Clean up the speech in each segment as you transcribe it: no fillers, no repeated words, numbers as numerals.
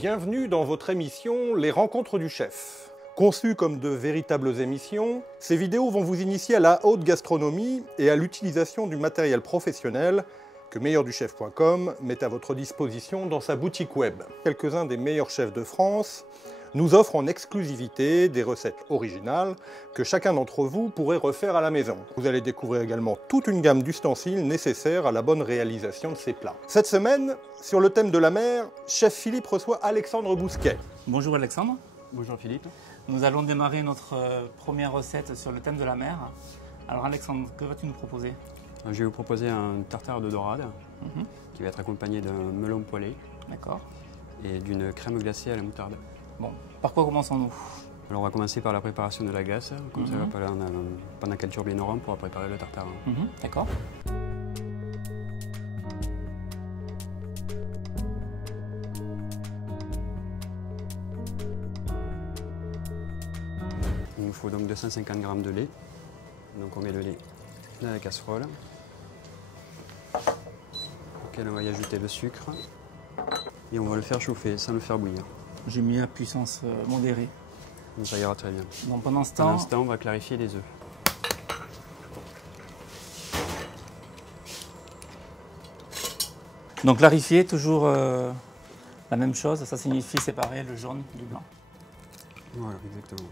Bienvenue dans votre émission Les Rencontres du Chef. Conçues comme de véritables émissions, ces vidéos vont vous initier à la haute gastronomie et à l'utilisation du matériel professionnel que meilleurduchef.com met à votre disposition dans sa boutique web. Quelques-uns des meilleurs chefs de France nous offrent en exclusivité des recettes originales que chacun d'entre vous pourrait refaire à la maison. Vous allez découvrir également toute une gamme d'ustensiles nécessaires à la bonne réalisation de ces plats. Cette semaine, sur le thème de la mer, Chef Philippe reçoit Alexandre Bousquet. Bonjour Alexandre. Bonjour Philippe. Nous allons démarrer notre première recette sur le thème de la mer. Alors Alexandre, que vas-tu nous proposer? Je vais vous proposer un tartare de dorade qui va être accompagné d'un melon poêlé. D'accord. Et d'une crème glacée à la moutarde. Bon, par quoi commençons-nous? Alors on va commencer par la préparation de la glace, comme ça pendant qu'elle turbine au rhum pour préparer le tartare. D'accord. Il nous faut donc 250 g de lait. Donc on met le lait dans la casserole, auquel on va y ajouter le sucre et on va le faire chauffer sans le faire bouillir. J'ai mis à puissance modérée. Donc ça ira très bien. Donc pendant ce temps, on va clarifier les œufs. Donc clarifier, toujours la même chose, ça signifie séparer le jaune du blanc. Voilà, exactement.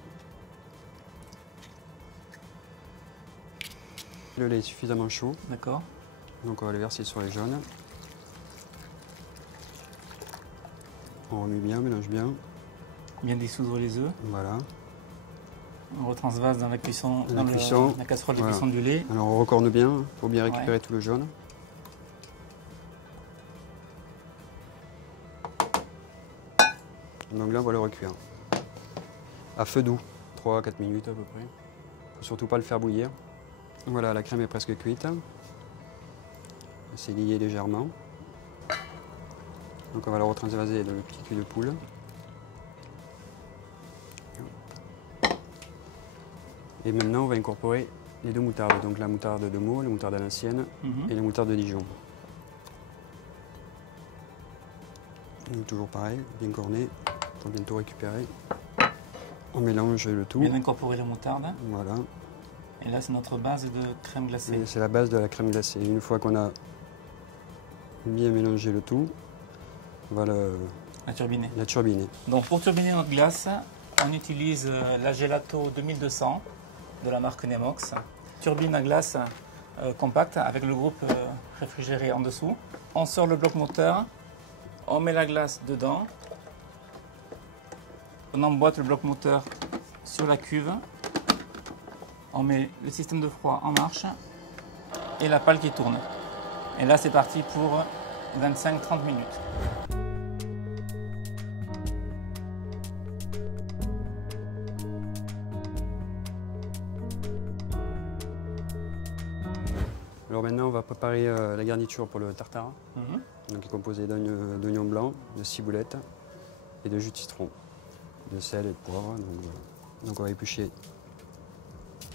Le lait est suffisamment chaud. D'accord. Donc on va le verser sur les jaunes. On remet bien, on mélange bien. Bien dissoudre les œufs. Voilà. On retransvase dans la cuisson, la casserole de cuisson du lait. Alors on recorne bien pour bien récupérer tout le jaune. Donc là on va le recuire. À feu doux, 3 à 4 minutes à peu près. Faut surtout pas le faire bouillir. Voilà, la crème est presque cuite. C'est lié légèrement. Donc on va la retransvaser dans le petit cul de poule. Et maintenant on va incorporer les deux moutardes, donc la moutarde de Meaux, la moutarde à l'ancienne et la moutarde de Dijon. Donc toujours pareil, bien corné, pour bientôt récupérer. On mélange le tout. Bien incorporer la moutarde. Voilà. Et là c'est notre base de crème glacée. C'est la base de la crème glacée. Une fois qu'on a bien mélangé le tout, on va la turbiner. Donc pour turbiner notre glace, on utilise la Gelato 2200 de la marque Nemox. Turbine à glace compacte avec le groupe réfrigéré en dessous. On sort le bloc moteur, on met la glace dedans, on emboîte le bloc moteur sur la cuve, on met le système de froid en marche et la pale qui tourne. Et là c'est parti pour 25-30 minutes. Alors maintenant on va préparer la garniture pour le tartare. Donc, qui est composé d'oignons blancs, de ciboulette et de jus de citron, de sel et de poivre. Donc, voilà. Donc on va éplucher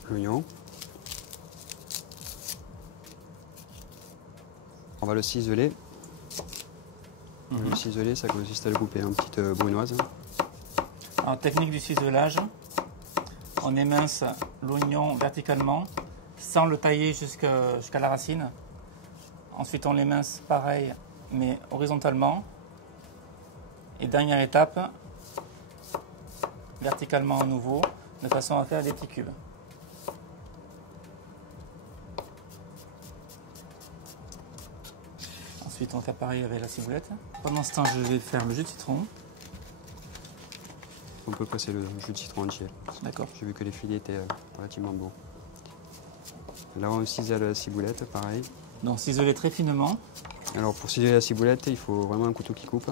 l'oignon. On va le ciseler. Le ciseler, ça consiste à le couper en petites brunoises. En technique du ciselage, on émince l'oignon verticalement sans le tailler jusqu'à la racine. Ensuite, on l'émince pareil, mais horizontalement. Et dernière étape, verticalement à nouveau, de façon à faire des petits cubes. Ensuite, on fait pareil avec la ciboulette. Pendant ce temps, je vais faire le jus de citron. On peut presser le jus de citron entier. D'accord. J'ai vu que les filets étaient relativement beaux. Là, on cisèle la ciboulette, pareil. Donc, ciseler très finement. Alors, pour ciseler la ciboulette, il faut vraiment un couteau qui coupe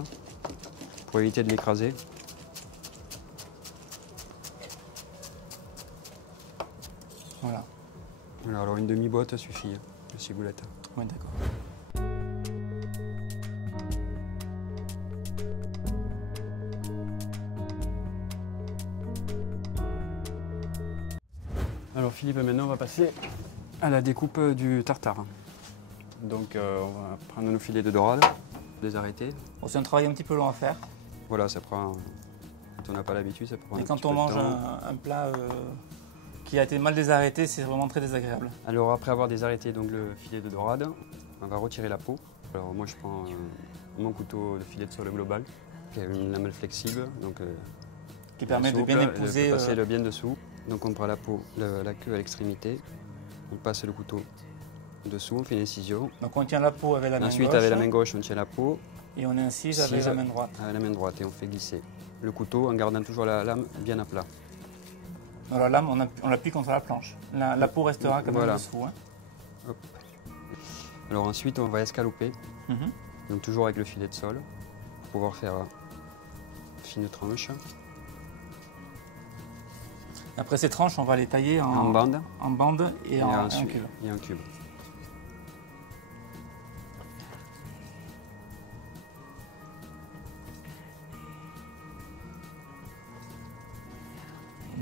pour éviter de l'écraser. Voilà. Alors, une demi-boîte suffit de ciboulette. Oui, d'accord. Alors Philippe, maintenant on va passer à la découpe du tartare. Donc on va prendre nos filets de dorade, les arrêter. Bon, c'est un travail un petit peu long à faire. Voilà, ça prend, quand on n'a pas l'habitude, ça prend Et un quand petit on peu de mange temps. un plat qui a été mal désarrêté, c'est vraiment très désagréable. Alors après avoir désarrêté donc, le filet de dorade, on va retirer la peau. Alors moi je prends mon couteau de filet de sole global, qui a une lamelle flexible, donc Qui permet de souple, bien épouser. passer le bien dessous. Donc on prend la peau, la queue à l'extrémité, on passe le couteau dessous, on fait une incision. Donc on tient la peau avec la main Ensuite gauche. avec la main gauche on tient la peau. Et on incise avec la main droite. Avec la main droite et on fait glisser le couteau en gardant toujours la lame bien à plat. Dans la lame, on l'appuie contre la planche. La peau restera quand même Voilà. dessous. Hein. Hop. Alors ensuite on va escaloper, Mhm. donc toujours avec le filet de sole, pour pouvoir faire fine tranche. Après ces tranches, on va les tailler En bande en bande et en ensuite- cube. et en cube.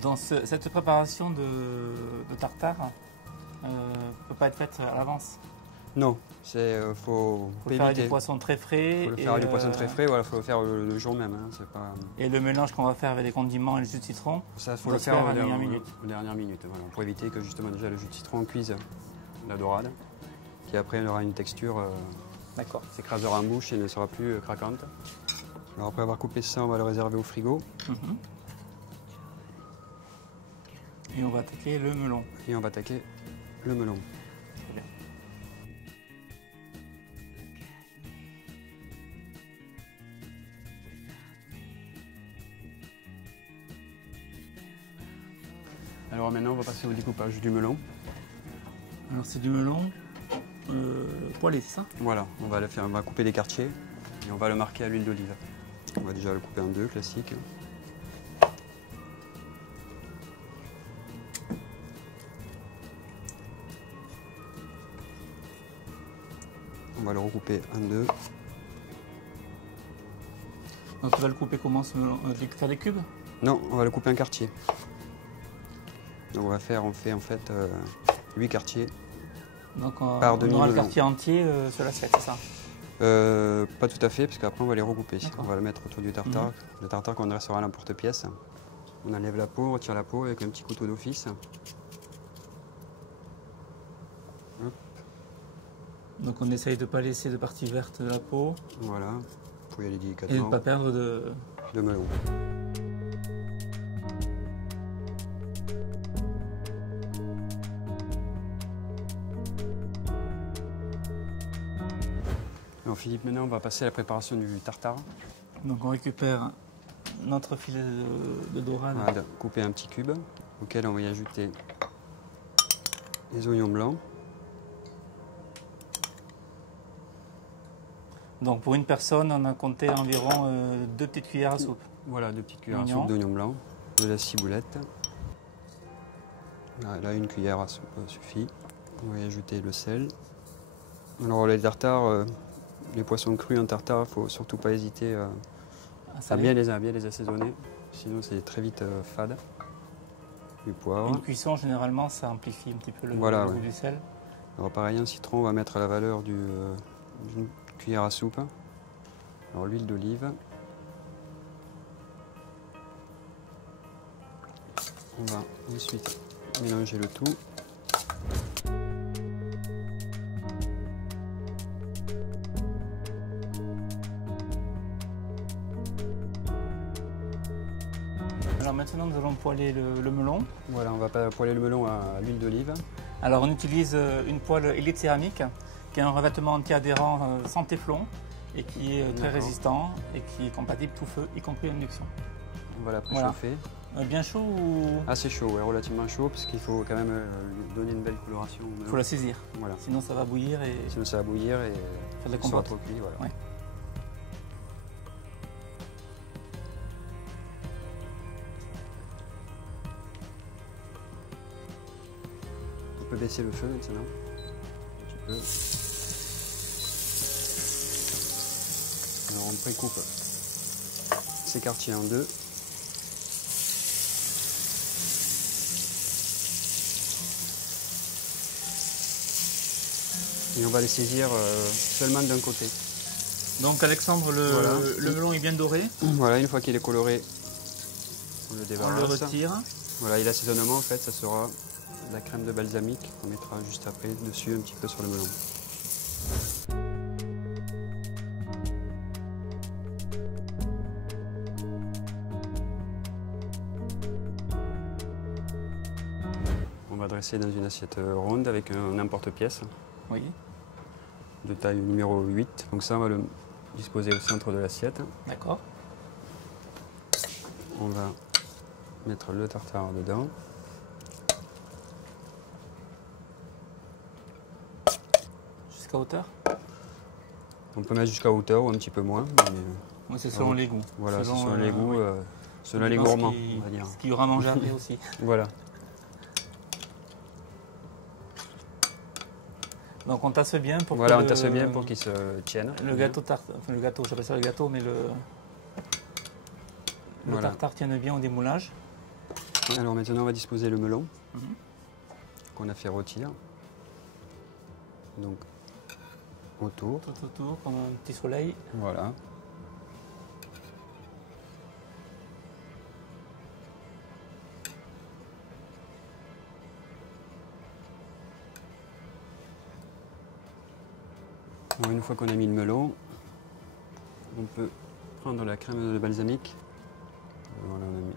Dans cette préparation de tartare ne peut pas être faite à l'avance. Non, il faut Il faut faire du poisson très frais. Faut le faire du poisson très frais, il faut le faire le jour même. Hein, c'est pas... Et le mélange qu'on va faire avec les condiments et le jus de citron, Ça, il faut on le doit se faire faire à aux la dernière minute. dernières minutes, voilà, pour éviter que justement déjà le jus de citron cuise la dorade, qui après elle aura une texture, D'accord. s'écrasera en bouche et ne sera plus craquante. Alors après avoir coupé ça, on va le réserver au frigo Mhm. Et on va attaquer le melon. et on va attaquer le melon. Très bien. Alors maintenant, on va passer au découpage du melon. Alors c'est du melon poêlé, c'est ça? Voilà, on va couper des quartiers et on va le marquer à l'huile d'olive. On va déjà le couper en deux, classique. On va le recouper en deux. Donc tu vas le couper comment ce melon? Faire des cubes? Non, on va le couper en quartiers. Donc on fait en fait 8 quartiers. Donc Par on aura le demi-melon. quartier entier sur l'assiette, c'est ça? Pas tout à fait, parce qu'après on va les recouper. D'accord. On va le mettre autour du tartare. Mhm. Le tartare qu'on dressera à l'emporte-pièce. On enlève la peau, on retire la peau avec un petit couteau d'office. Donc on essaye de ne pas laisser de partie verte de la peau Voilà, pour y aller et de ne délicatement. pas perdre de... De melon. Alors Philippe, maintenant on va passer à la préparation du tartare. Donc on récupère notre filet de dorade. Voilà, couper un petit cube auquel on va y ajouter les oignons blancs. Donc pour une personne, on a compté environ 2 petites cuillères à soupe. Voilà, 2 petites cuillères à Oignons. soupe d'oignons blancs, de la ciboulette. Là, une cuillère à soupe suffit. On va y ajouter le sel. Alors les tartares, les poissons crus en tartare, il ne faut surtout pas hésiter à bien les assaisonner, sinon c'est très vite fade. Du poivre. Une cuisson, généralement, ça amplifie un petit peu le Voilà, goût ouais. du sel. Alors pareil, un citron, on va mettre à la valeur d'une cuillère à soupe. Alors l'huile d'olive. On va ensuite mélanger le tout. Alors maintenant, nous allons poêler le melon. Voilà, on va poêler le melon à l'huile d'olive. Alors on utilise une poêle élite céramique qui a un revêtement anti-adhérent sans téflon et qui est très D'accord. résistant et qui est compatible tout feu, y compris induction. On va la Voilà. préchauffer. Bien chaud ou Assez chaud, ouais, relativement chaud, parce qu'il faut quand même lui donner une belle coloration. au il melon. faut la saisir? Voilà. Sinon ça va bouillir et Sinon ça va bouillir et faire de la il sera compote. trop cuit. Voilà. Ouais. On peut baisser le feu maintenant. Un petit peu. Alors on précoupe ces quartiers en deux. Et on va les saisir seulement d'un côté. Donc Alexandre, le melon est bien doré. Voilà, une fois qu'il est coloré, on le On débarrasse. le retire. Voilà, et l'assaisonnement, en fait, ça sera la crème de balsamique qu'on mettra juste après dessus, un petit peu sur le melon. On va dresser dans une assiette ronde avec un emporte-pièce Oui. de taille numéro 8. Donc ça, on va le disposer au centre de l'assiette. D'accord. On va mettre le tartare dedans. Jusqu'à hauteur. On peut mettre jusqu'à hauteur ou un petit peu moins. Mais, Moi, c'est selon les goûts. voilà, c'est selon les goûts, oui. selon les gourmands, on va dire. Ce qu'il y aura à manger après aussi. Voilà. Donc on tasse bien pour Voilà, que on tasse bien pour qu'il se tienne. le gâteau enfin le gâteau, j'appelle ça le gâteau, mais le Voilà. tartare tienne bien au démoulage. Alors maintenant, on va disposer le melon Mhm. qu'on a fait rôtir. Donc, autour. Tout autour, comme un petit soleil. Voilà. Bon, une fois qu'on a mis le melon, on peut prendre la crème de balsamique. Voilà, on a mis.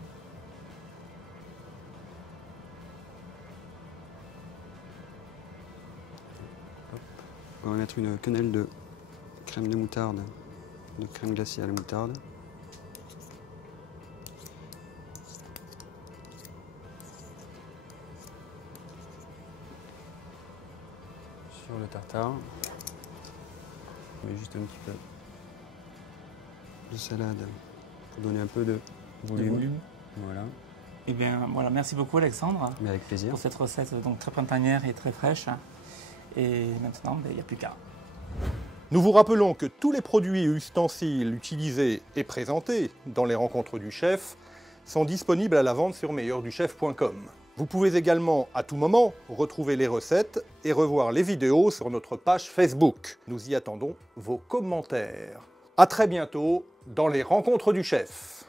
Hop. On va mettre une quenelle de crème de moutarde, de crème glacée à la moutarde. Sur le tartare. On met juste un petit peu de salade pour donner un peu de volume. Voilà, Eh bien voilà, merci beaucoup Alexandre mais avec plaisir. pour cette recette donc très printanière et très fraîche. Et maintenant, il n'y a plus qu'à. Nous vous rappelons que tous les produits et ustensiles utilisés et présentés dans les rencontres du chef sont disponibles à la vente sur meilleurduchef.com. Vous pouvez également, à tout moment, retrouver les recettes et revoir les vidéos sur notre page Facebook. Nous y attendons vos commentaires. À très bientôt dans les rencontres du chef.